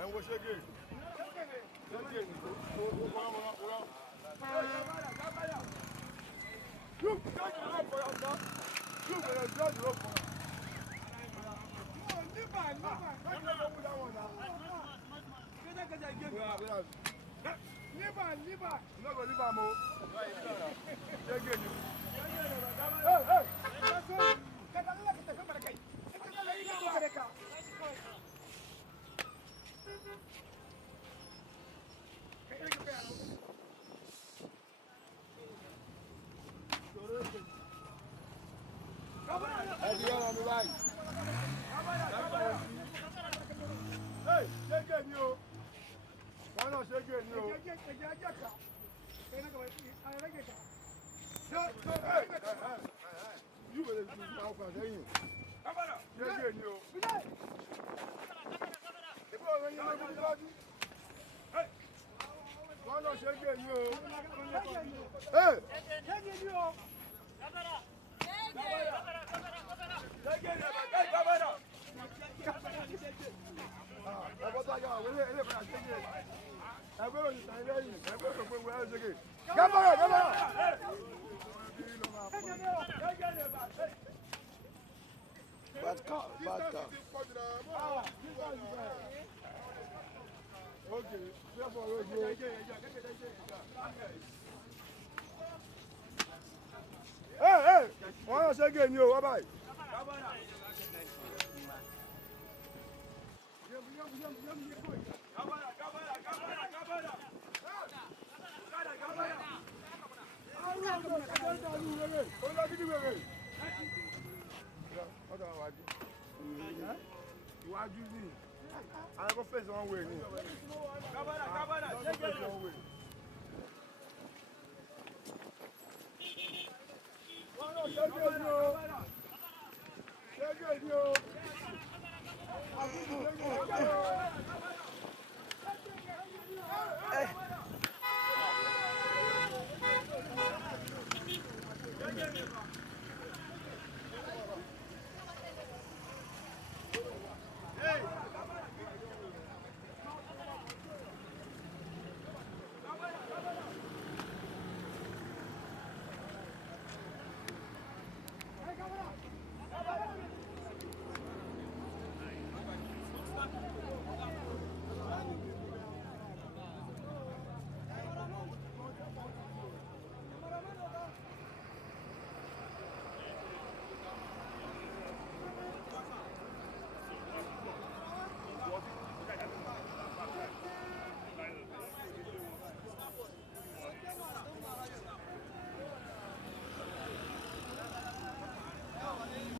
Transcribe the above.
And what's your game? You got the rope for yourself. You will enjoy the rope for yourself. Hey, shake it, you. Why not shake it, you? You will do now for the you. Shake it, you. Hey, why not shake it, you? Hey, shake it, you. Bad car. Okay. Hey, why not say again, you? Bye-bye. Iwájú ni àwọn kò fèsì wọn wé ni. Gábàdà ṣẹ́gẹ̀ lọ. Wọ́n lọ ṣẹ́gẹ̀ ni o. Ṣẹ́gẹ̀ ni o. Àbúrò ṣẹ́gẹ̀ ni o.